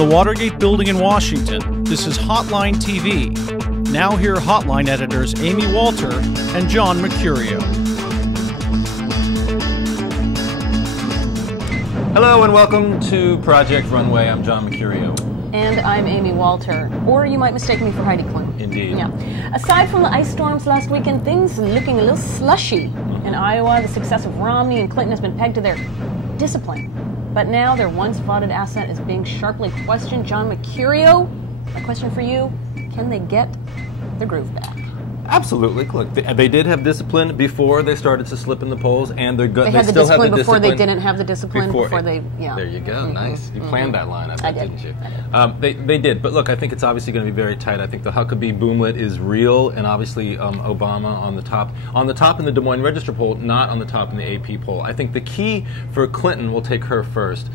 the Watergate Building in Washington, this is Hotline TV. Now here are Hotline editors Amy Walter and John Mercurio. Hello and welcome to Project Runway. I'm John Mercurio. And I'm Amy Walter. Or you might mistake me for Heidi Klum. Indeed. Yeah. Aside from the ice storms last weekend, things are looking a little slushy. In Iowa, the success of Romney and Clinton has been pegged to their discipline. But now their once vaunted ascent is being sharply questioned. John Mercurio, my question for you, can they get the groove back? Absolutely. Look, they did have discipline before they started to slip in the polls, and they're good. They had the discipline before they didn't have the discipline. Before they, yeah. There you go. Nice. You planned that line, I bet, didn't you? I did. They did. But look, I think it's obviously going to be very tight. I think the Huckabee boomlet is real, and obviously Obama on the top. On the top in the Des Moines Register poll, not on the top in the AP poll. I think the key for Clinton, we'll take her first,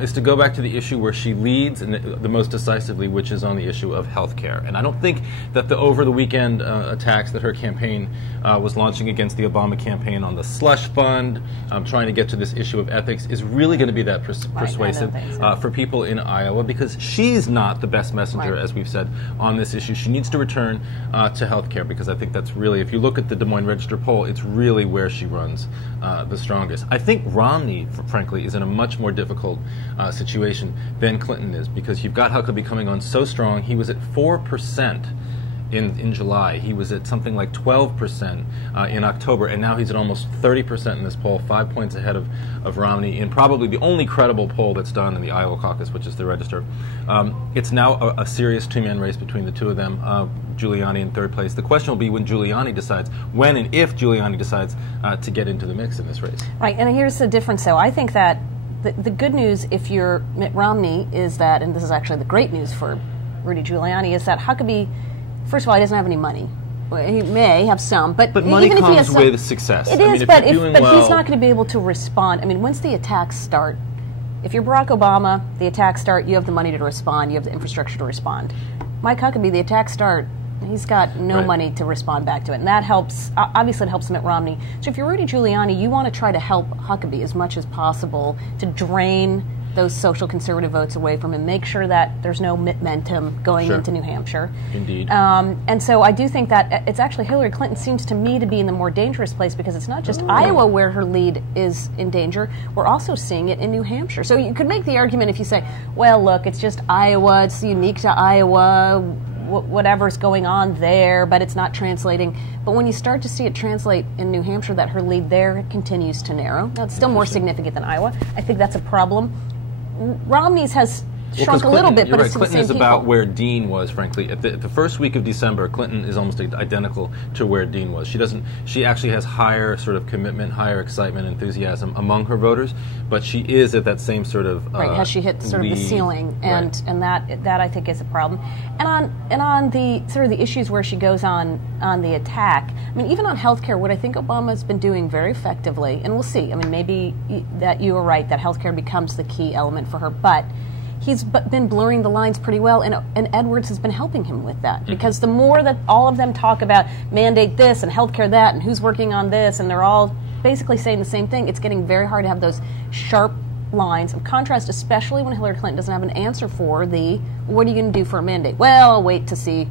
is to go back to the issue where she leads and the most decisively, which is on the issue of health care. And I don't think that the over-the-weekend attacks that her campaign was launching against the Obama campaign on the slush fund, trying to get to this issue of ethics, is really going to be that persuasive for people in Iowa, because she's not the best messenger, as we've said, on this issue. She needs to return to health care, because I think that's really, if you look at the Des Moines Register poll, it's really where she runs the strongest. I think Romney, frankly, is in a much more difficult situation than Clinton is, because you've got Huckabee coming on so strong. He was at 4% in July. He was at something like 12% in October, and now he's at almost 30% in this poll, 5 points ahead of Romney in probably the only credible poll that's done in the Iowa caucus, which is the Register. It's now a serious two-man race between the two of them. Giuliani in third place. The question will be when Giuliani decides, when and if Giuliani decides to get into the mix in this race. Right, and here's the difference, though. I think that the good news, if you're Mitt Romney, is that, and this is actually the great news for Rudy Giuliani, is that Huckabee, first of all, he doesn't have any money. Well, he may have some, but money even comes if he has some, with success. It is, but he's not going to be able to respond. I mean, once the attacks start, if you're Barack Obama, the attacks start, you have the money to respond, you have the infrastructure to respond. Mike Huckabee, the attacks start, he's got no money to respond back to it, and that helps. Obviously, it helps Mitt Romney. So if you're Rudy Giuliani, you want to try to help Huckabee as much as possible to drain those social conservative votes away from him, make sure that there's no momentum going into New Hampshire. Indeed. And so I do think that it's actually Hillary Clinton seems to me to be in the more dangerous place, because it's not just Iowa where her lead is in danger. We're also seeing it in New Hampshire. So you could make the argument if you say, well, look, it's just Iowa, it's unique to Iowa, whatever's going on there, but it's not translating. But when you start to see it translate in New Hampshire, that her lead there continues to narrow. Now, it's still more significant than Iowa. I think that's a problem. Romney's has shrunk a little bit, but it's Clinton the same is about where Dean was, frankly. At the first week of December, Clinton is almost identical to where Dean was. She actually has higher sort of commitment, higher excitement, enthusiasm among her voters, but she is at that same sort of has she hit sort of the ceiling, and that I think is a problem. And on the sort of the issues where she goes on the attack, I mean, even on healthcare, what I think Obama's been doing very effectively, and we'll see. I mean, maybe that you are right that healthcare becomes the key element for her, but he's been blurring the lines pretty well, and Edwards has been helping him with that. Because the more that all of them talk about mandate this and healthcare that and who's working on this, and they're all basically saying the same thing, it's getting very hard to have those sharp lines of contrast, especially when Hillary Clinton doesn't have an answer for what are you going to do for a mandate? Well, I'll wait to see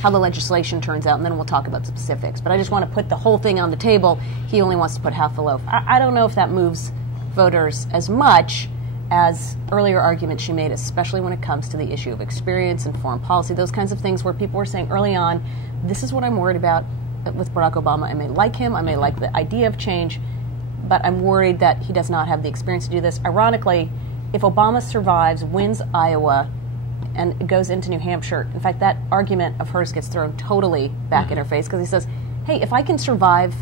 how the legislation turns out, and then we'll talk about specifics. But I just want to put the whole thing on the table. He only wants to put half the loaf. I don't know if that moves voters as much as earlier arguments she made, especially when it comes to the issue of experience and foreign policy, those kinds of things where people were saying early on, this is what I'm worried about with Barack Obama. I may like him, I may like the idea of change, but I'm worried that he does not have the experience to do this. Ironically, if Obama survives, wins Iowa, and goes into New Hampshire, in fact, that argument of hers gets thrown totally back in her face, because he says, hey, if I can survive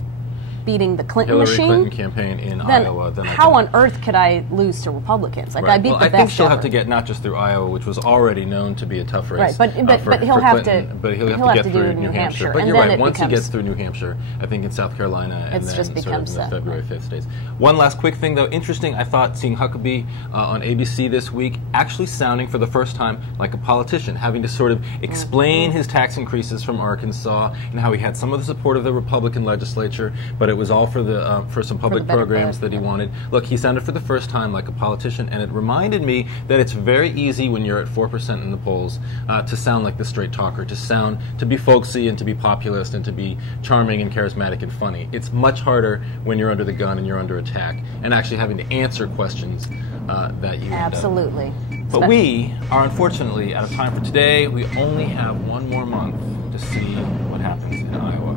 beating the Clinton Hillary machine, Clinton campaign in Iowa, then how on earth could I lose to Republicans? Like, I beat the best I think she'll ever. have to get not just through Iowa, which was already known to be a tough race. Right, but he'll have Clinton, to. He'll have to get through do New Hampshire. But and you're then right. Once he gets through New Hampshire, I think in South Carolina, and then just sort of becomes in the February 5th states. One last quick thing, though. Interesting, I thought, seeing Huckabee on ABC this week, actually sounding for the first time like a politician, having to sort of explain his tax increases from Arkansas and how he had some of the support of the Republican legislature, but it was all for the for some public programs that he wanted. Look, he sounded for the first time like a politician, and it reminded me that it's very easy when you're at 4% in the polls to sound like the straight talker, to be folksy and to be populist and to be charming and charismatic and funny. It's much harder when you're under the gun and you're under attack and actually having to answer questions that you absolutely. But we are unfortunately out of time for today. We only have one more month to see what happens in Iowa.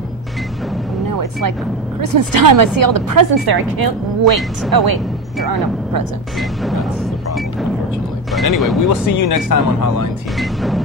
No, it's like Christmas time. I see all the presents there. I can't wait. Oh, wait. There are no presents. That's the problem, unfortunately. But anyway, we will see you next time on Hotline TV.